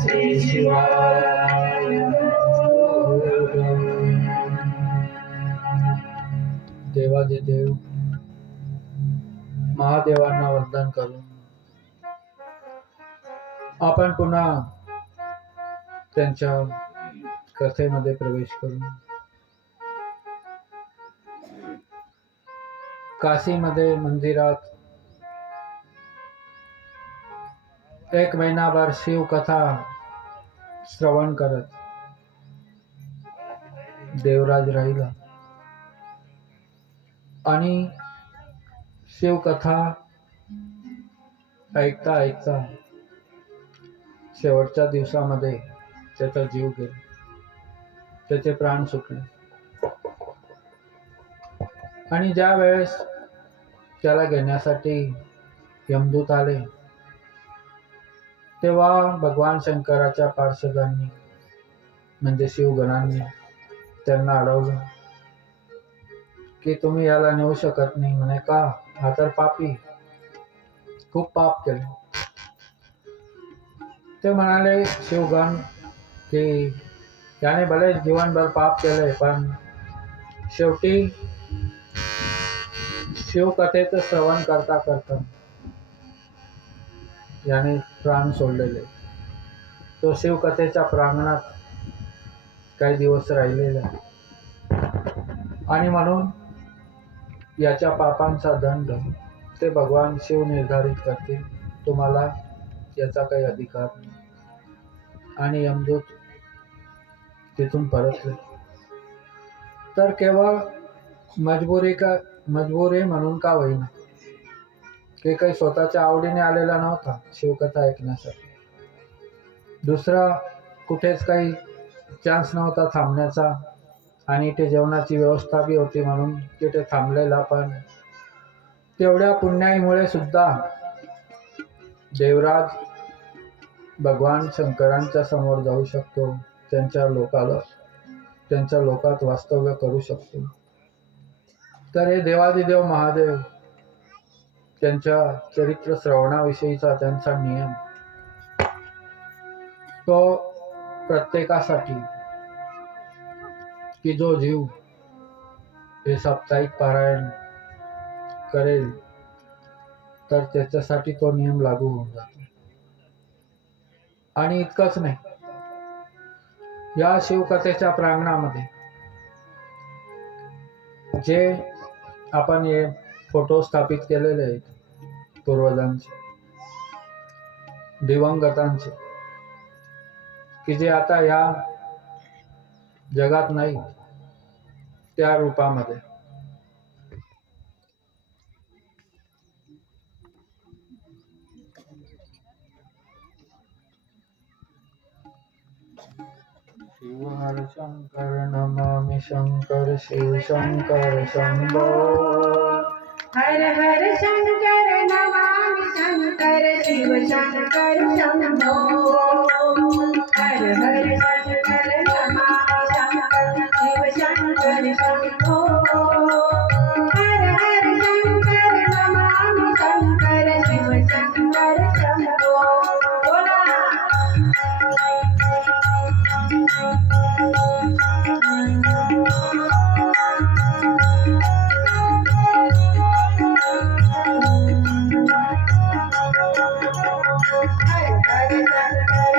श्री शिवाय देवादिदेव महादेवांना वंदन करून आपण पुन्हा त्यांच्या कथेमध्ये प्रवेश करू. काशीमध्ये मंदिरात एक महिनाभर शिवकथा श्रवण करत देवराज राहिला आणि शिवकथा ऐकता ऐकता शेवटच्या दिवसामध्ये त्याचा जीव गेला, त्याचे प्राण सुटले. आणि ज्या वेळेस त्याला घेण्यासाठी यमदूत आले तेव्हा भगवान शंकराच्या पार्षदांनी म्हणजे शिवगणांनी त्यांना अडवलं की तुम्ही याला नेऊ शकत नाही. म्हणे का? हा तर पापी, खूप पाप केले. ते म्हणाले शिवगण की याने भले जीवनभर पाप केले पण शेवटी शिवकथेचं श्रवण करता करता याने प्राण सोडलेले. तो शिवकथेच्या प्रांगणात काही दिवस राहिलेला आणि म्हणून याच्या पापांचा दंड ते भगवान शिव निर्धारित करतील. तुम्हाला याचा काही अधिकार नाही. आणि यमदूत तिथून परतले तर केवळ मजबुरी म्हणून का होईना, की काही स्वतःच्या आवडीने आलेला नव्हता शिवकथा ऐकण्यासाठी. दुसरा कुठेच काही चान्स नव्हता थांबण्याचा आणि ते जेवणाची व्यवस्था बी होती म्हणून तिथे थांबलेला. पण तेवढ्या पुण्याईमुळे सुद्धा देवराज भगवान शंकरांच्या समोर जाऊ शकतो, त्यांच्या लोकात वास्तव्य करू शकतो. तर हे देवादिदेव महादेव त्यांच्या चरित्र श्रवणाविषयीचा त्यांचा नियम तो प्रत्येकासाठी, की जो जीव हे साप्ताहिक पारायण करेल तर त्याच्यासाठी तो नियम लागू होऊन जातो. आणि इतकंच नाही, या शिवकथेच्या प्रांगणामध्ये जे आपण हे फोटो स्थापित केलेले आहेत पूर्वजांचे, दिवंगतांचे, की जे आता या जगात नाही, त्या रूपामध्ये शिव हर शंकर नमामि शंकर शिव शंकर शंभो. हर हर शंकर नमामि शंकर शिव शंकर शंभो. हर हर शंकर नमामि शंकर शिव शंकर शंभो. हर हर शंकर नमामि शंकर शिव शंकर शंभो. हर हर शंकर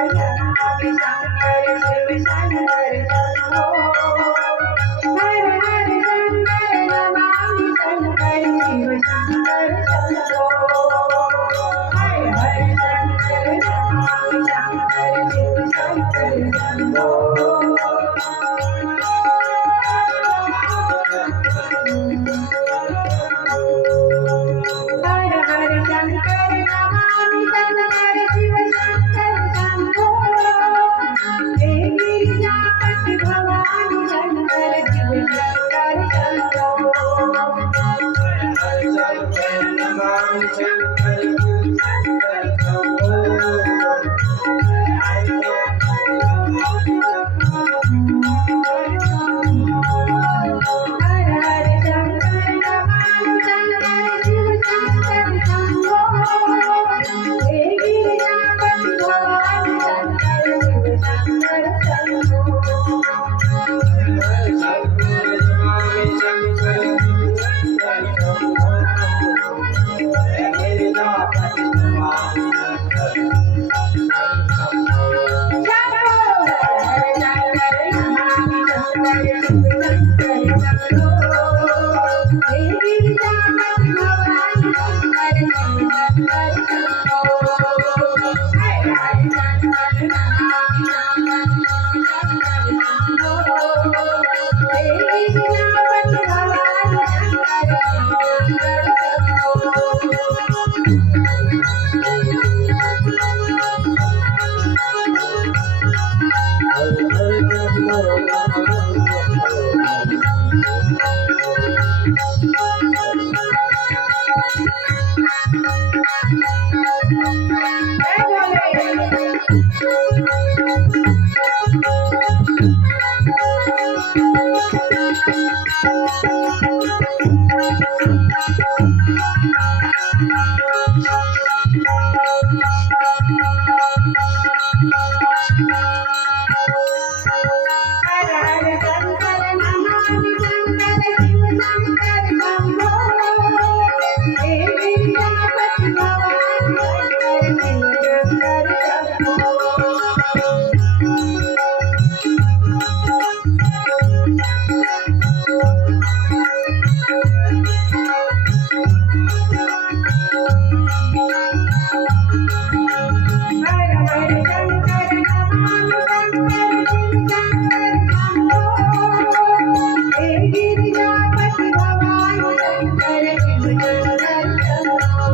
हर हर शंकर नमामि शंकर शिव शंकर शंभो हे गिरिजापति भवान शंकर शिव शंकर शंभो हर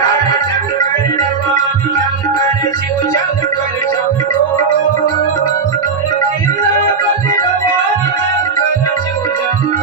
हर शंकर नमामि शंकर शिव शंकर शंभो हे गिरिजापति भवान शंकर शिव शंकर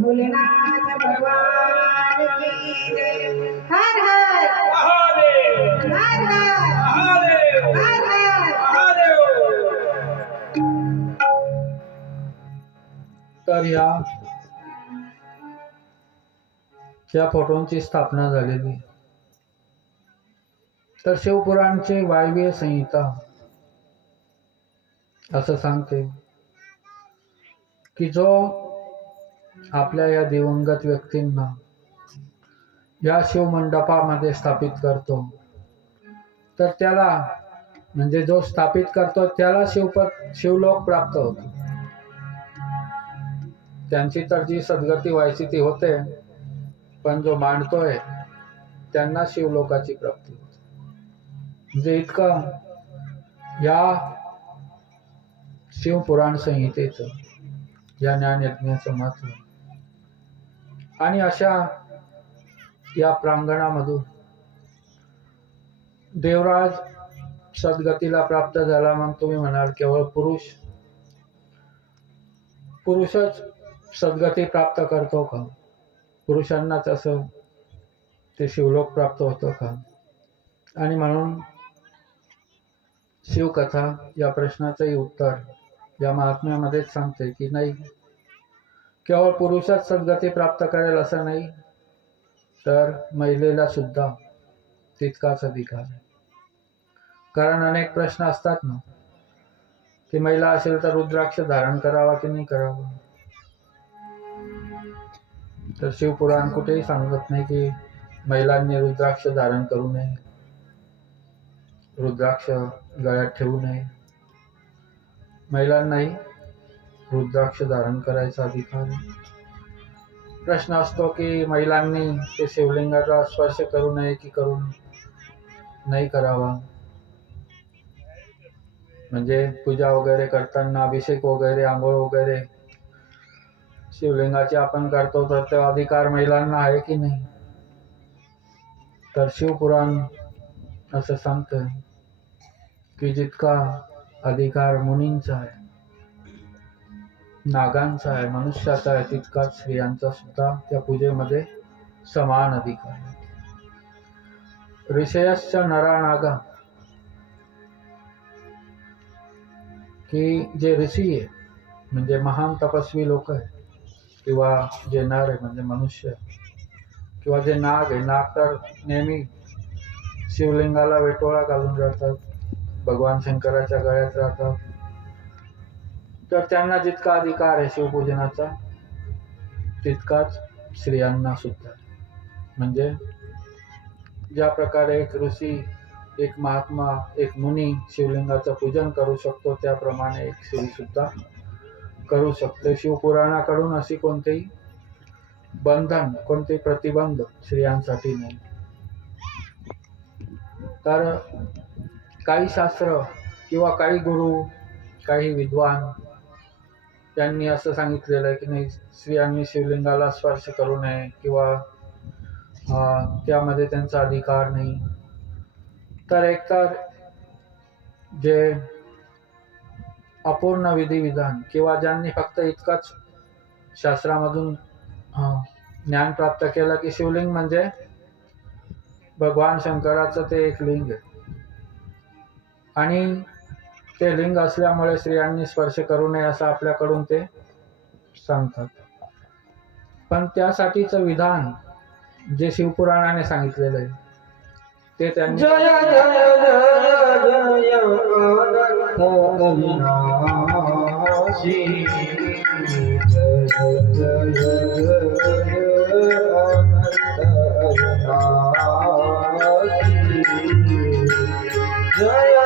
भोलेनाथ भगवान की जय। हर हर हर हर हर हर। तर या फोटोंची स्थापना झालेली. तर शिवपुराणचे वायव्य संहिता असं सांगते की जो आपल्या या दिवंगत व्यक्तींना या शिवमंडपामध्ये स्थापित करतो, तर त्याला म्हणजे जो स्थापित करतो त्याला शिवलोक प्राप्त होतो. त्यांची तर जी सद्गती व्हायची ती होते, पण जो मांडतोय त्यांना शिवलोकाची प्राप्ती होते. म्हणजे इतकं या शिवपुराण संहितेचं, या ज्ञानयज्ञाचं महत्व. आणि अशा या प्रांगणामधून देवराज सद्गतीला प्राप्त झाला. मग तुम्ही म्हणाल केवळ पुरुषच सद्गती प्राप्त करतो का? पुरुषांनाच असं ते शिवलोक प्राप्त होतं का? आणि म्हणून शिवकथा या प्रश्नाचंही उत्तर या महात्म्यामध्येच सांगते की नाही, केवळ पुरुषच सद्गती प्राप्त करेल असं नाही, तर महिलेला सुद्धा तितकाच अधिकार आहे. कारण अनेक प्रश्न असतात ना, की महिला असेल तर रुद्राक्ष धारण करावा की नाही करावा. तर शिवपुराण कुठेही सांगत नाही की महिलांनी रुद्राक्ष धारण करू नये, रुद्राक्ष गळ्यात ठेवू नये. महिलांनाही रुद्राक्ष धारण करायचा अधिकार आहे. प्रश्न असतो की महिलांनी ते शिवलिंगाचा स्पर्श करू नये की करू नाही करावा. म्हणजे पूजा वगैरे करताना अभिषेक वगैरे आंघोळ वगैरे शिवलिंगाची आपण करतो, तर तो अधिकार महिलांना आहे की नाही? तर शिवपुराण असं सांगतं की जितका अधिकार मुनींचा आहे, नागांचा आहे, मनुष्याचा आहे, तितकाच स्त्रियांचा सुद्धा त्या पूजेमध्ये समान अधिकार आहे. ऋषयश्च नरा नागा, की जे ऋषी आहे म्हणजे महान तपस्वी लोक आहे, किंवा जे नर आहे म्हणजे मनुष्य, किंवा जे नाग आहे, नाग तर नेहमी शिवलिंगाला वेटोळा घालून राहतात, भगवान शंकराच्या गळ्यात राहतात, तर त्यांना जितका अधिकार आहे शिवपूजनाचा तितकाच स्त्रियांना सुद्धा. म्हणजे ज्या प्रकारे एक ऋषी, एक महात्मा, एक मुनी शिवलिंगाचं पूजन करू शकतो, त्याप्रमाणे एक स्त्री सुद्धा करू शकते. शिवपुराणाकडून अशी कोणतेही बंधन, कोणतेही प्रतिबंध स्त्रियांसाठी नाही. तर काही शास्त्र किंवा काही गुरु, काही विद्वान त्यांनी असं सांगितलेलं आहे की नाही, स्त्रियांनी शिवलिंगाला स्पर्श करू नये किंवा त्यामध्ये त्यांचा अधिकार नाही. तर एकतर जे अपूर्ण विधिविधान किंवा ज्यांनी फक्त इतकंच शास्त्रामधून ज्ञान प्राप्त केलं की शिवलिंग म्हणजे भगवान शंकराचं ते एक लिंग आहे आणि ते लिंग असल्यामुळे स्त्रियांनी स्पर्श करू नये असं आपल्याकडून ते सांगतात. पण त्यासाठीचं विधान जे शिवपुराणाने सांगितलेलं आहे ते त्यांनी जय जय जय जय अविनाशी जय जय अविनाशी जय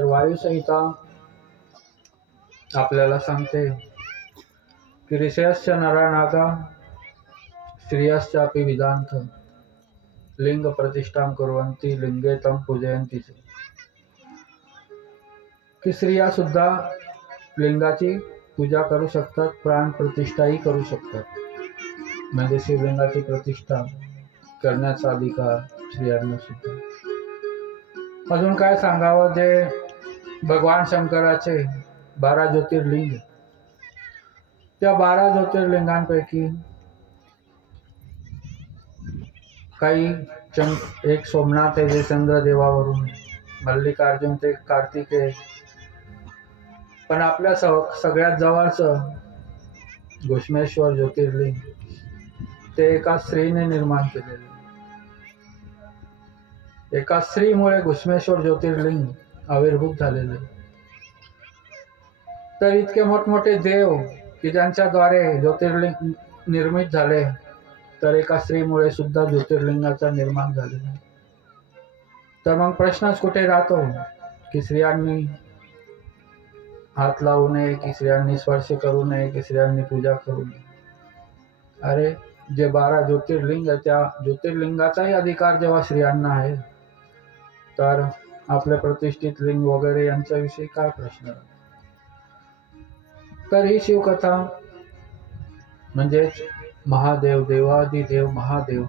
तर वायुसंहिता आपल्याला सांगते की ऋषयश्च नरा नागा स्त्रियश्चापि विदांत लिंग प्रतिष्ठां कुर्वन्ति लिंगे तं पूजयन्ति च. की स्त्रिया सुद्धा लिंगाची पूजा करू शकतात, प्राण प्रतिष्ठाही करू शकतात. म्हणजे शिवलिंगाची प्रतिष्ठा करण्याचा अधिकार स्त्रियांना सुद्धा. अजून काय सांगावं, जे भगवान शंकराचे 12 ज्योतिर्लिंग, त्या 12 ज्योतिर्लिंगांपैकी काही एक सोमनाथ आहे जे चंद्रदेवावरून, मल्लिकार्जुन ते कार्तिकेय, पण आपल्या सगळ्यात जवळचं घुश्मेश्वर ज्योतिर्लिंग ते एका स्त्रीने निर्माण केलेले. एका स्त्रीमुळे घुश्मेश्वर ज्योतिर्लिंग आविर्भूत झालेले. तर इतके मोठमोठे देव की ज्यांच्याद्वारे ज्योतिर्लिंग निर्मित झाले, तर एका स्त्रीमुळे सुद्धा ज्योतिर्लिंगाचा निर्माण झालेला. तर मग प्रश्नच कुठे राहतो की स्त्रियांनी हात लावू नये, की स्त्रियांनी स्पर्श करू नये, की स्त्रियांनी पूजा करू नये. अरे जे 12 ज्योतिर्लिंग आहे त्या ज्योतिर्लिंगाचाही अधिकार जेव्हा स्त्रियांना आहे, तर आपले प्रतिष्ठित लिंग वगैरे यांच्याविषयी काय प्रश्न. तर ही शिवकथा म्हणजेच महादेव, देवादिदेव महादेव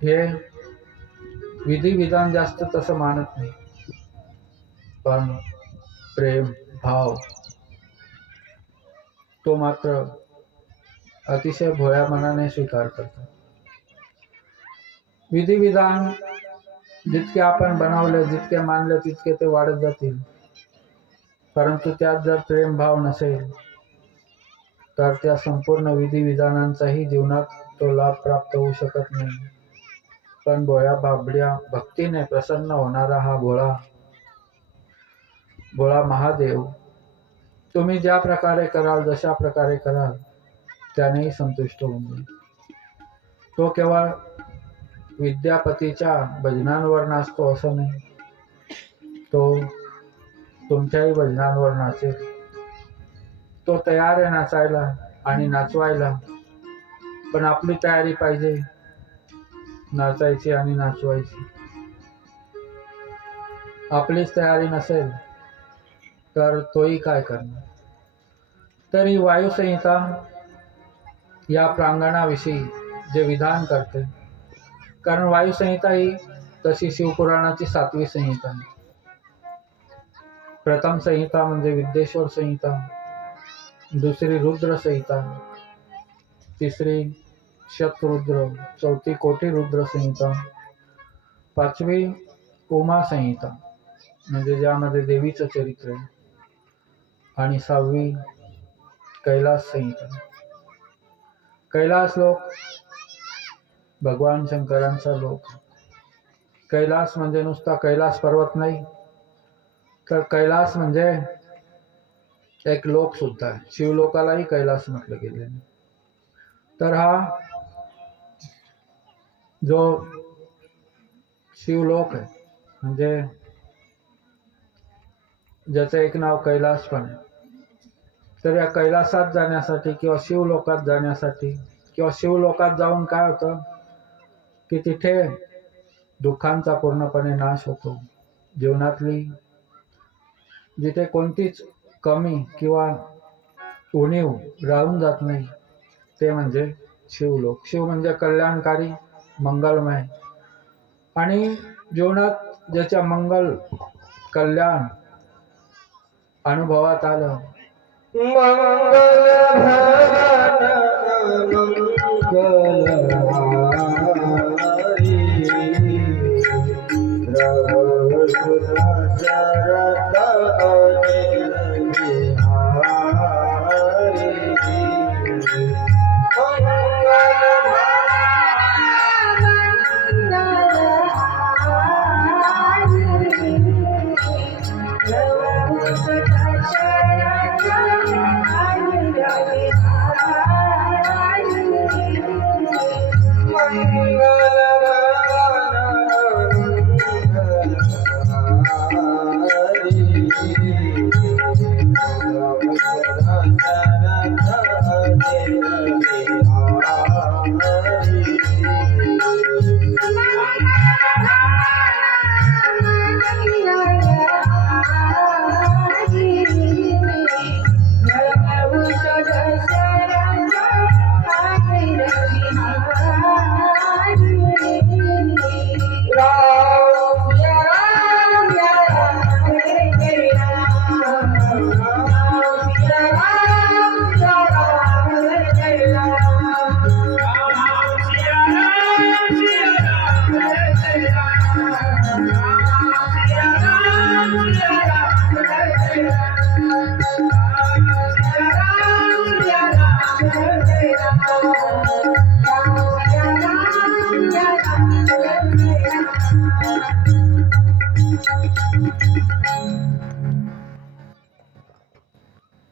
हे विधिविधान जास्त तसं मानत नाही, पण प्रेम भाव तो मात्र अतिशय भोळ्या मनाने स्वीकार करतात. विधिविधान जितके आपण बनवले, जितके मानले, तितके ते वाढत जातील, परंतु त्यात जर प्रेम भाव नसेल तर त्या संपूर्ण विधिविधानांचाही जीवनात तो लाभ प्राप्त होऊ शकत नाही. पण भोळ्या बाबड्या भक्तीने प्रसन्न होणारा हा भोळा महादेव तुम्ही ज्या प्रकारे कराल, जशा प्रकारे कराल, त्यानेही संतुष्ट होऊन जाईल. तो केवळ विद्यापतीच्या भजनांवर नाचतो असं नाही, तो तुमच्याही भजनांवर नाचेल. तो तयार आहे नाचायला आणि नाचवायला, पण आपली तयारी पाहिजे नाचायची आणि नाचवायची. आपलीच तयारी नसेल तर तोही काय करणार. तर ही वायुसंहिता या प्रांगणाविषयी जे विधान करते, कारण वायुसंहिता ही तशी शिवपुराणाची 7वी संहिता आहे. प्रथम संहिता म्हणजे विद्येश्वर संहिता, दुसरी रुद्र संहिता, तिसरी शतरुद्र, चौथी कोटी रुद्र संहिता, 5वी उमा संहिता म्हणजे ज्यामध्ये देवीचं चरित्र आहे, आणि 6वी कैलास संहिता. कैलास लोक भगवान शंकरांचा लोक. कैलास म्हणजे नुसता कैलास पर्वत नाही, तर कैलास म्हणजे एक लोक सुद्धा आहे. शिवलोकालाही कैलास म्हटलं गेले. तर हा जो शिवलोक आहे म्हणजे ज्याचं एक नाव कैलास पण आहे, तर या कैलासात जाण्यासाठी किंवा शिवलोकात जाण्यासाठी किंवा शिवलोकात जाऊन काय होतं की तिथे दुःखांचा पूर्णपणे नाश होतो. जीवनातली जिथे कोणतीच कमी किंवा उणीव राहून जात नाही, ते म्हणजे शिवलोक. शिव म्हणजे कल्याणकारी, मंगलमय, आणि जीवनात ज्याच्या मंगल कल्याण अनुभवात आलं,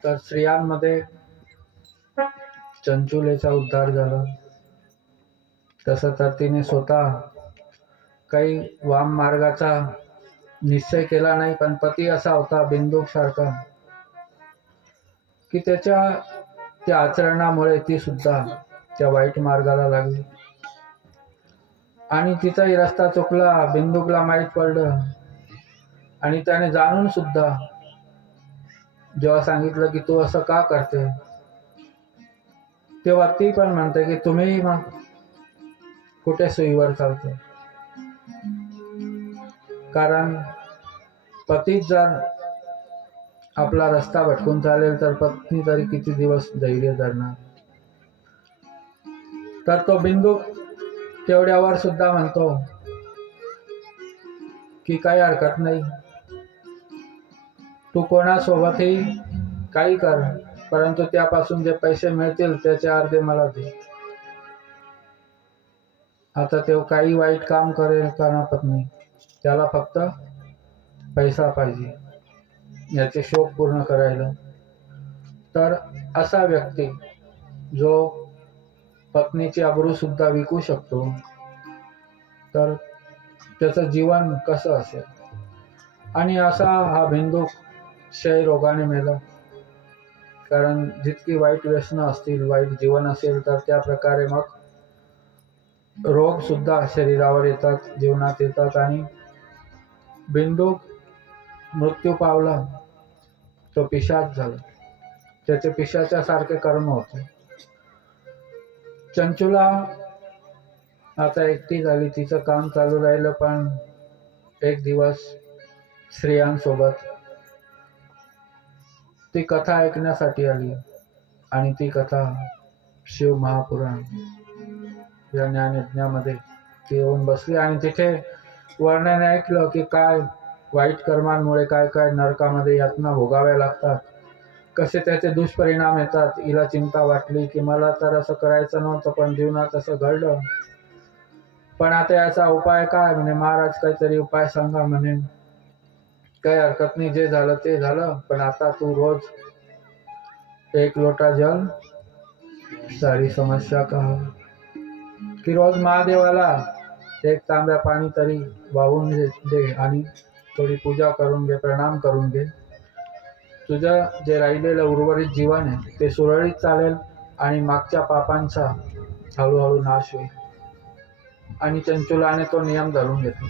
तर स्त्रियांमध्ये चंचुलेचा उद्धार झाला. तसं तर तिने स्वतः काही वाम मार्गाचा निश्चय केला नाही, पण पती असा होता बिंदूक सारखा की त्या आचरणामुळे ती सुद्धा त्या वाईट मार्गाला लागली आणि तिचाही रस्ता चुकला. बिंदूकला माहीत पडलं आणि त्याने जाणून सुद्धा जेव्हा सांगितलं की तू असं का करते, तेव्हा ती पण म्हणते की तुम्ही मग कुठे सुईवर चालते. कारण पतीच जर आपला रस्ता भटकून चालेल तर पत्नी तरी किती दिवस धैर्य धरणार. तर तो बिंदू तेवढ्यावर सुद्धा म्हणतो की काही हरकत नाही, तू कोणासोबतही काही कर, परंतु त्यापासून जे पैसे मिळतील त्याचे अर्धे मला दे. आता ते काही वाईट काम करेल का ना पत्नी, त्याला फक्त पैसा पाहिजे याचे शोक पूर्ण करायला. तर असा व्यक्ती जो पत्नीची आबरू सुद्धा विकू शकतो, तर त्याचं जीवन कसं असेल. आणि असा हा बिंदू क्षयरोगाने मेला. कारण जितकी वाईट व्यसनं असतील, वाईट जीवन असेल, तर त्या प्रकारे मग रोग सुद्धा शरीरावर येतात, जीवनात येतात. आणि बिंदू मृत्यू पावला, तो पिशाच झाला, त्याचे पिशाच्या सारखे कर्म होते. चंचुला आता एकटी झाली, तिचं काम चालू राहिलं. पण एक दिवस स्त्रियांसोबत ती कथा ऐकण्यासाठी आली आणि ती कथा शिव महापुराण या ज्ञानयज्ञामध्ये ती येऊन बसली आणि तिथे वर्णन ऐकलं की काय वाईट कर्मांमुळे काय काय नरकामध्ये यातना भोगाव्या लागतात, कसे त्याचे दुष्परिणाम येतात. हिला चिंता वाटली की मला तर असं करायचं नव्हतं, पण जीवनात असं घडलं. पण आता याचा उपाय काय? म्हणे महाराज काहीतरी उपाय सांगा. म्हणे काही हरकत नाही, जे झालं ते झालं, पण आता तू रोज 1 लोटा जल सारी समस्या का, की रोज महादेवाला 1 तांब्या पाणी तरी वाहून दे आणि थोडी पूजा करून घे, प्रणाम करून घे. तुझं जे राहिलेलं उर्वरित जीवन आहे ते सुरळीत चालेल आणि मागच्या पापांचा हळूहळू नाश होईल. आणि चंचुलाने तो नियम धरून घेतला.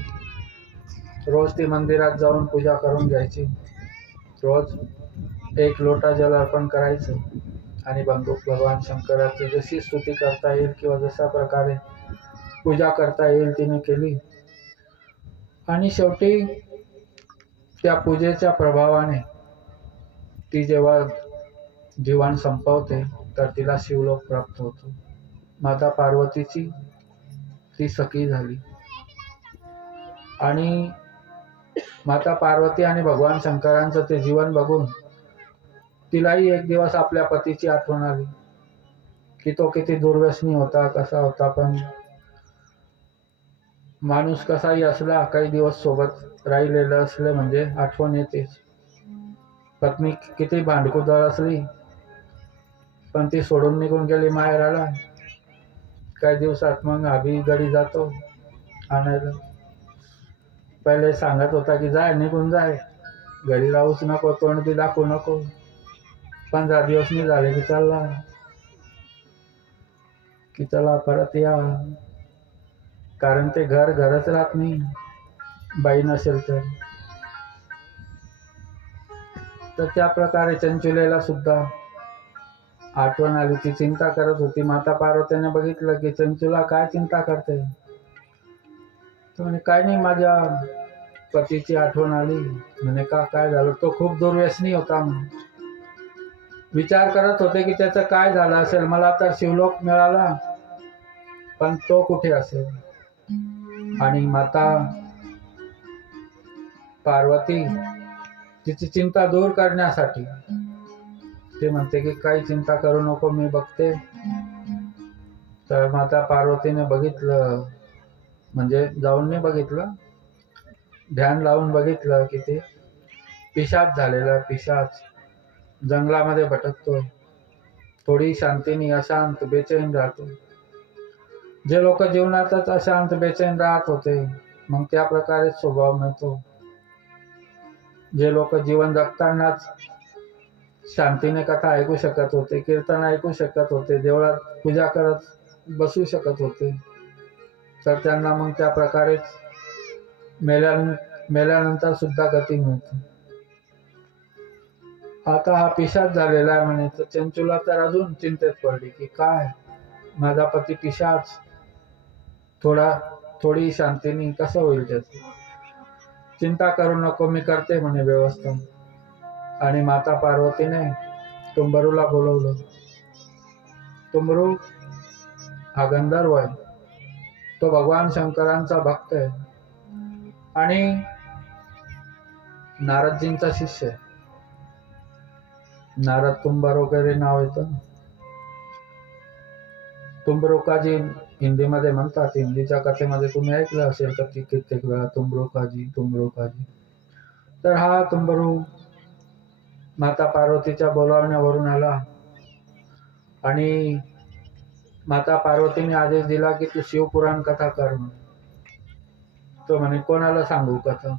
रोज ती मंदिरात जाऊन पूजा करून घ्यायची, रोज 1 लोटा जल अर्पण करायचं आणि भगवान शंकराची जशी स्तुती करता येईल किंवा जशा प्रकारे पूजा करता येईल तिने केली. आणि शेवटी त्या पूजेच्या प्रभावाने ती जेव्हा जीवन संपवते तर तिला शिवलोक प्राप्त होतो. माता पार्वतीची ती सखी झाली आणि माता पार्वती आणि भगवान शंकरांचं ते जीवन बघून तिलाही एक दिवस आपल्या पतीची आठवण आली की तो किती दुर्व्यसनी होता, कसा होता. पण माणूस कसाही असला, काही दिवस सोबत राहिलेलं असले म्हणजे आठवण येतेच. पत्नी किती भांडकुदळ असली पण ती सोडून निघून गेली माहेराला. काही दिवसात मग आभी गडी जातो आणायला. पहिले सांगत होता की जाय, निघून जाय, घरी राहूच नको, तोंड बी दाखवू नको. 15 दिवस नाही झाले की चालला, की चला परत या. कारण ते घरच राहत नाही बाई नसेल तर. त्या प्रकारे चंचुलेला सुद्धा आठवण आली. ती चिंता करत होती. माता पार्वतीने बघितलं की चंचुला काय चिंता करते. तो म्हणे काय नाही, माझ्या पतीची आठवण आली. म्हणे का, काय झालं? तो खूप दुर्व्यसनी होता म्हणे. विचार करत होते की त्याचं काय झालं असेल. मला तर शिवलोक मिळाला, पण तो कुठे असेल. आणि माता पार्वती तिची चिंता दूर करण्यासाठी ते म्हणते की काही चिंता करू नको, मी बघते. तर माता पार्वतीने बघितलं, म्हणजे जाऊन नाही बघितलं, ध्यान लावून बघितलं की ते पिशाच झालेला पिशाच जंगलामध्ये भटकतोय. थोडी शांतीने अशांत बेचैन राहतो. जे लोक जीवनातच अशांत बेचैन राहत होते मग त्या प्रकारे स्वभाव मिळतो. जे लोक जीवन जगतानाच शांतीने कथा ऐकू शकत होते, कीर्तन ऐकू शकत होते, देवळात पूजा करत बसू शकत होते, तर त्यांना मग त्या प्रकारेच मेल्यानंतर सुद्धा गती मिळते. आता हा पिशाच झालेला आहे म्हणे, तर चंचूला तर अजून चिंतेत पडली की काय माझा पती पिशाच, थोडी शांतीने कसं होईल त्याचं. चिंता करू नको, मी करते म्हणे व्यवस्था. आणि माता पार्वतीने तुंबरूला बोलवलं. तुंबरू हा गंधर्व आहे, तो भगवान शंकरांचा भक्त आहे आणि नारदजींचा शिष्य आहे. नारद तुंबर वगैरे नाव येतं. तुंबरुकाजी हिंदीमध्ये म्हणतात. हिंदीच्या कथेमध्ये तुम्ही ऐकलं असेल का कित्येक वेळा तुंबरुकाजी तुंबरुकाजी. तर हा तुंबरू माता पार्वतीच्या बोलावण्यावरून आला आणि माता पार्वतीने आदेश दिला की तू शिवपुराण कथा कर. तो म्हणे कोणाला सांगू कथा.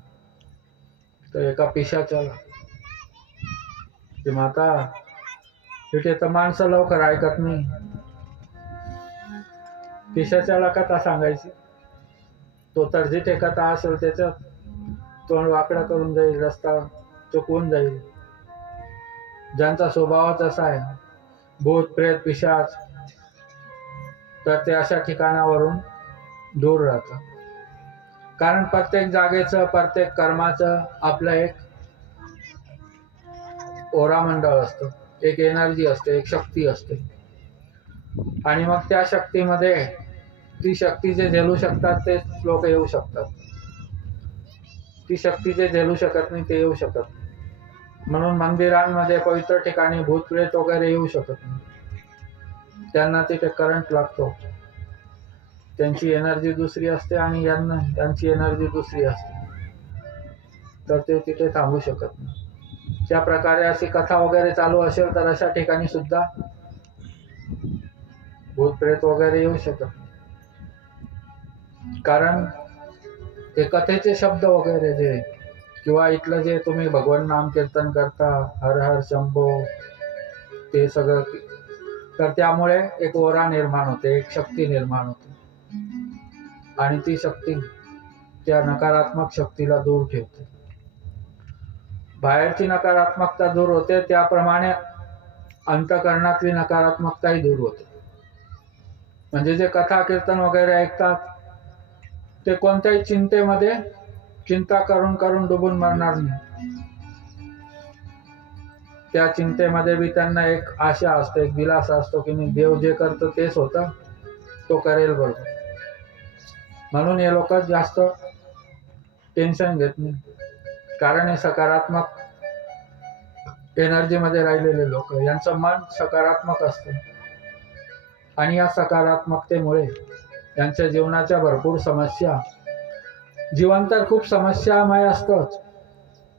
तर एका पिशाचाला. की माता तिथे तर माणसं लवकर ऐकत नाही, पिशाचाला कथा सांगायची. तो तर जिथे कथा असेल त्याच्यात तोंड वाकडा करून जाईल, रस्ता चुकवून जाईल. ज्यांचा स्वभावच असा आहे भूत प्रेत पिशाच, तर ते अशा ठिकाणावरून दूर राहतात. कारण प्रत्येक जागेचं प्रत्येक कर्माचं आपलं एक ओरा मंडळ असतं, एक एनर्जी असते, एक शक्ती असते. आणि मग त्या शक्तीमध्ये ती शक्ती जे झेलू शकतात ते लोक येऊ शकतात, ती शक्ती जे झेलू शकत नाही ते येऊ शकत नाही. म्हणून मंदिरांमध्ये पवित्र ठिकाणी भूतप्रेत वगैरे येऊ शकत नाही. त्यांना तिथे करंट लागतो, त्यांची एनर्जी दुसरी असते आणि यांना त्यांची एनर्जी दुसरी असते, तर ते तिथे थांबू शकत नाही. त्या प्रकारे अशी कथा वगैरे चालू असेल तर अशा ठिकाणी सुद्धा भूतप्रेत वगैरे येऊ शकत नाही. कारण ते कथेचे शब्द वगैरे जे किंवा इथलं जे तुम्ही भगवान नाम कीर्तन करता, हर हर शंभो, ते सगळं, तर त्यामुळे एक ओरा निर्माण होते, एक शक्ती निर्माण होते आणि ती शक्ती त्या नकारात्मक शक्तीला दूर ठेवते. बाहेरची नकारात्मकता दूर होते त्याप्रमाणे अंतःकरणातली नकारात्मकताही दूर होते. म्हणजे जे कथा कीर्तन वगैरे ऐकतात ते कोणत्याही चिंतेमध्ये चिंता करून करून डुबून मरणार नाही. त्या चिंतेमध्ये बी त्यांना एक आशा असते, एक दिलासा असतो की नाही, देव जे करतो तेच होतं, तो करेल बरोबर. म्हणून हे लोक जास्त टेन्शन घेत नाही, कारण हे सकारात्मक एनर्जीमध्ये राहिलेले लोक, यांचं मन सकारात्मक असतं आणि या सकारात्मकतेमुळे यांच्या जीवनाच्या भरपूर समस्या, जीवन तर खूप समस्यामय असतंच,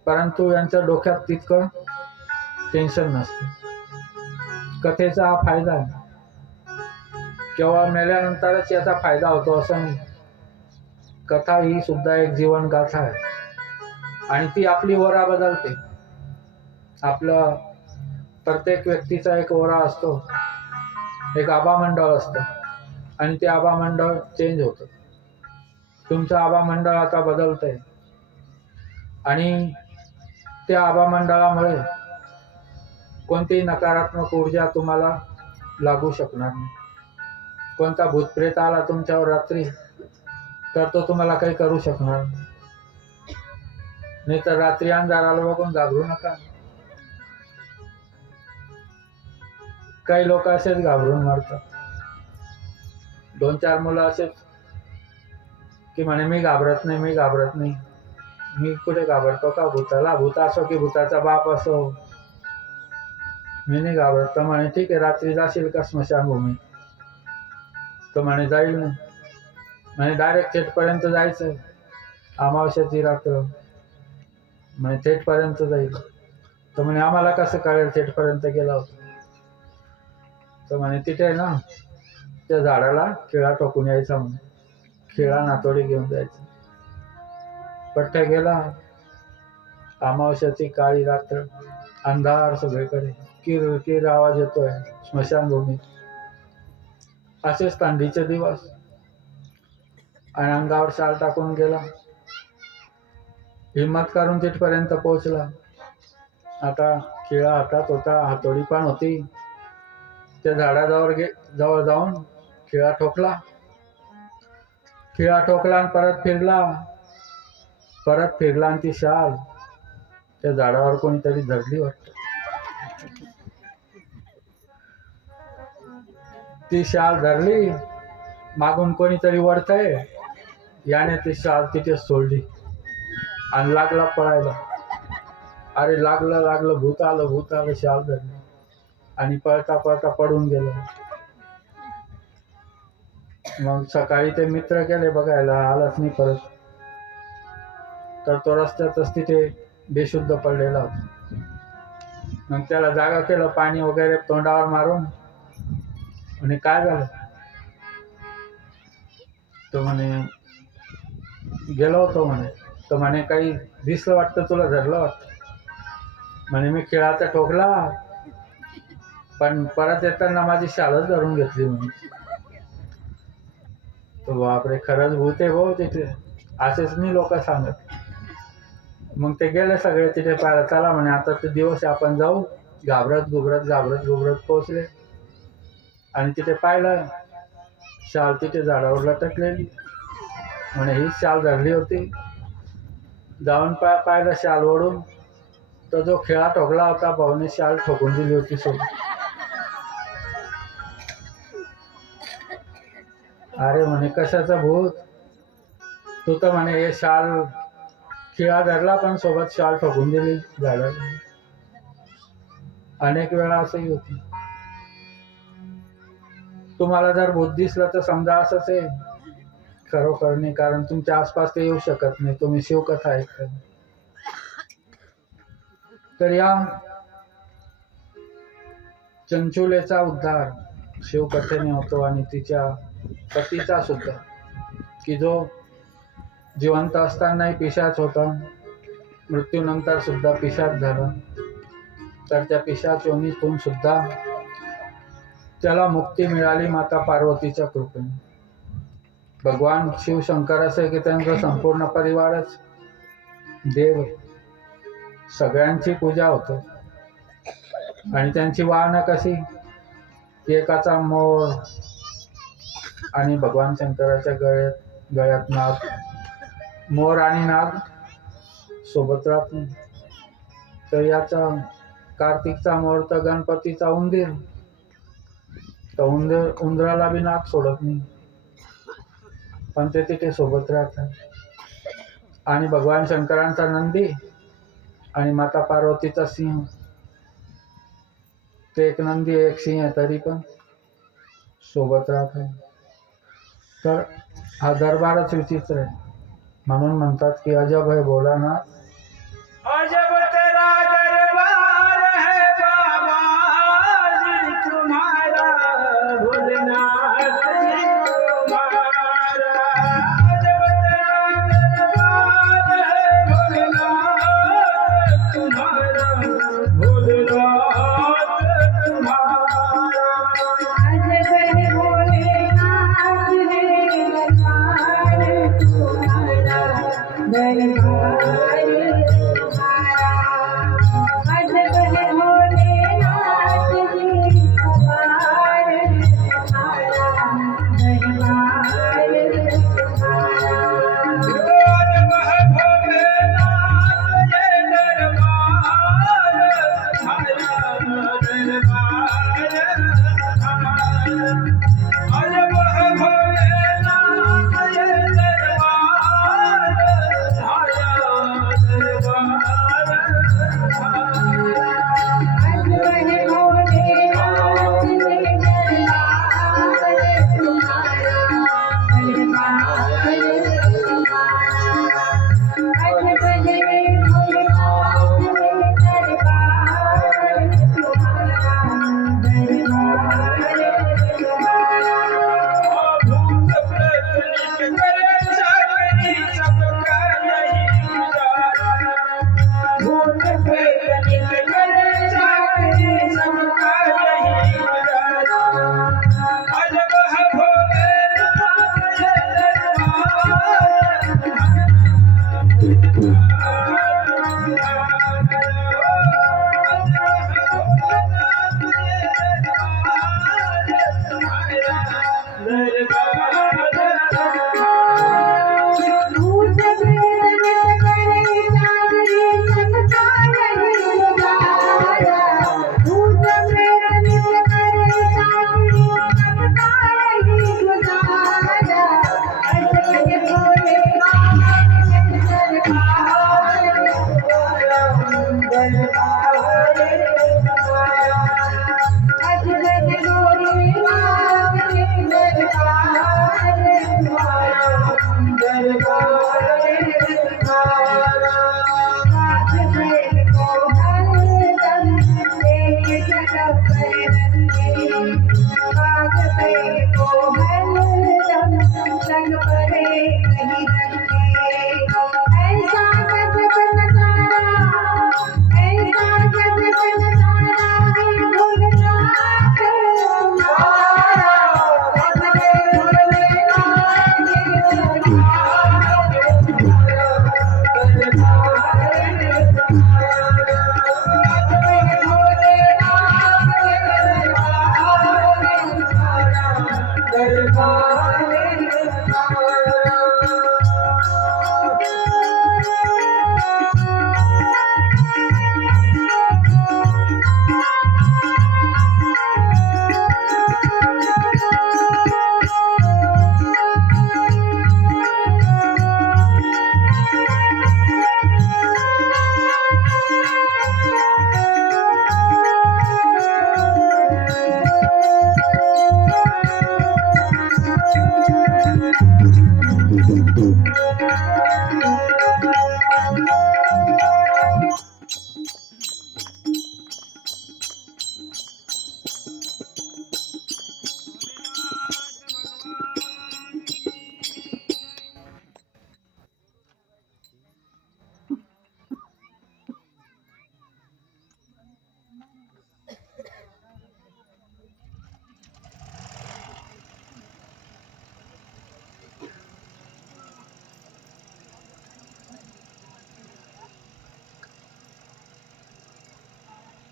परंतु यांच्या डोक्यात तितकं टेन्शन नसतं. कथेचा हा फायदा आहे. केवळ मेल्यानंतरच याचा फायदा होतो असं नाही. कथा ही सुद्धा एक जीवन गाथा आहे आणि ती आपली ओरा बदलते. आपलं प्रत्येक व्यक्तीचा एक ओरा असतो, एक आभामंडळ असतं आणि ते आभामंडळ चेंज होतं. तुमचं आभामंडळ आता बदलतंय आणि त्या आभामंडळामुळे कोणतीही नकारात्मक ऊर्जा तुम्हाला लागू शकणार नाही. कोणता भूतप्रेत आला तुमच्यावर रात्री तर तो तुम्हाला काही करू शकणार नाही. तर रात्री अंधार आला बघून घाबरू नका. काही लोक असेच घाबरून मरतात. 2-4 मुलं असेच की म्हणे मी घाबरत नाही, मी घाबरत नाही. मी कुठे घाबरतो का भूताला? भूत असो की भूताचा बाप असो, मी नाही घाबरत. तर म्हणे ठीक आहे, रात्री जाशील का स्मशानभूमी? तो म्हणे जाईल ना. म्हणे डायरेक्ट थेटपर्यंत जायचं. अमावस्याची रात्र म्हणे थेटपर्यंत जाईल. तर म्हणे आम्हाला कसं कळेल थेटपर्यंत गेला होता. तर म्हणे तिथे ना त्या झाडाला खिळा टोकून यायचा म्हणे. खिळा नातोडी घेऊन जायचं. पठ्ठ गेला. अमावस्याची काळी रात्र, अंधार सगळीकडे, किर किर आवाज येतोय स्मशानभूमीत. असेच थंडीचे दिवस आणि अंगावर शाल टाकून गेला. हिम्मत करून तिथपर्यंत पोहोचला. आता खिळा हातात होता, हातोडी पण होती. त्या झाडाजवळ जवळ जाऊन खिळा ठोकला. खिळा ठोकला आणि परत फिरला आणि ती शाल त्या झाडावर कोणीतरी धरली वाटत. ती शाल धरली, मागून कोणीतरी वळतंय, याने ती शाल तिथे सोडली आणि लागला पळायला. अरे लागलं भूत आलं, शाल धरली आणि पळता पळता पडून गेलं. मग सकाळी ते मित्र गेले बघायला, आलाच नाही परत. तर तो रस्त्यातच तिथे बेशुद्ध पडलेला होता. मग त्याला जागा केलं, पाणी वगैरे तोंडावर मारून. म्हणे काय झालं? तो म्हणे गेलो होतो म्हणे. तर म्हणे काही दिसलं वाटतं तुला, धरलं वाटतं. म्हणे मी खिळाचा ठोकला, पण परत येताना माझी शालच धरून घेतली म्हणे. तो बापरे, खरंच भूत आहे भाऊ तिथे, असेच नाही लोक सांगत. मग ते गेले सगळे तिथे पाहायला. चला म्हणे आता ते दिवस आपण जाऊ. घाबरत घुबरत पोहोचले आणि तिथे पाहिलं शाल तिथे झाडावर लटकलेली. म्हणे ही शाल धरली होती. जाऊन पाहिलं शाल ओढून, तो जो खिळा ठोकला होता भाऊने शाल ठोकून दिली होती सोबत. अरे म्हणे कशाचं भूत, तू तर म्हणे हे शाल खिळा धरला पण सोबत शाल ठोकून दिली झाडाला. अनेक वेळा असंही होती. तुम्हाला जर भूत दिसलं तर समजा असंच आहे, खरोखर नाही. कारण तुमच्या आसपास ते येऊ शकत नाही, तुम्ही शिवकथा ऐकता. तर या चंचुलेचा उद्धार शिवकथेने होतो आणि तिच्या पतीचा सुद्धा, की जो जिवंत असतानाही पिशाच होता, मृत्यूनंतर सुद्धा पिशाच झाला. तर त्या पिशाच योनीतून सुद्धा त्याला मुक्ती मिळाली माता पार्वतीच्या कृपेने. भगवान शिवशंकर असे की त्यांचा संपूर्ण परिवारच देव आहे, सगळ्यांची पूजा होते. आणि त्यांची वाहनं कशी, एकाचा मोर आणि भगवान शंकराच्या गळ्यात नाग. मोर आणि नाग सोबत राहत नाही. तर याचा कार्तिकचा मोर तर गणपतीचा उंदीर, तर उंदराला बी नाग सोडत नाही, पण ते तिथे सोबत राहतात. आणि भगवान शंकरांचा नंदी आणि माता पार्वतीचा सिंह, ते एक नंदी एक सिंह तरी पण सोबत राहतात. तर हा दरबारच विचित्र आहे. म्हणून म्हणतात की अजब है भोलानाथ, अजब तेरा दरबार है बाबा जी तुम्हारा, भोलेनाथ जी तुम्हारा। अजब तेरा दरबार है भोलेनाथ तुम्हारा, भोलेनाथ तुम्हारा। अजगर भोलेनाथ है दरबार तुम्हारा, दरबार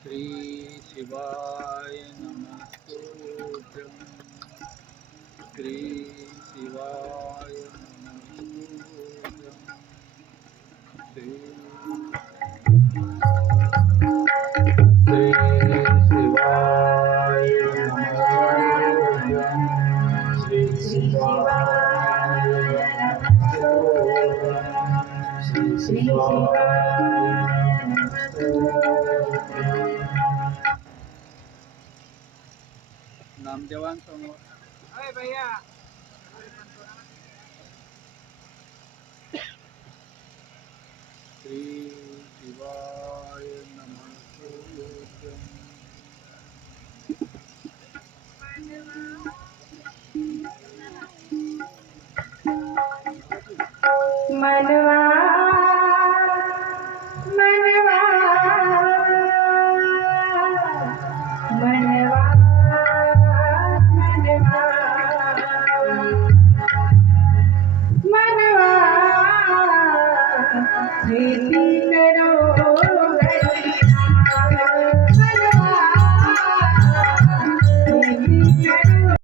श्री शिवाय नमस्तुभ्यं श्री शिवाय नमस्तुभ्यं श्री शिवाय नमस्तुभ्यं श्री शिवाय नमस्तुभ्यं श्री शिवाय नमस्तुभ्यं नामदेवांसमोर अरे भैया श्री शिवाय नमस्तुभ्यं मनवा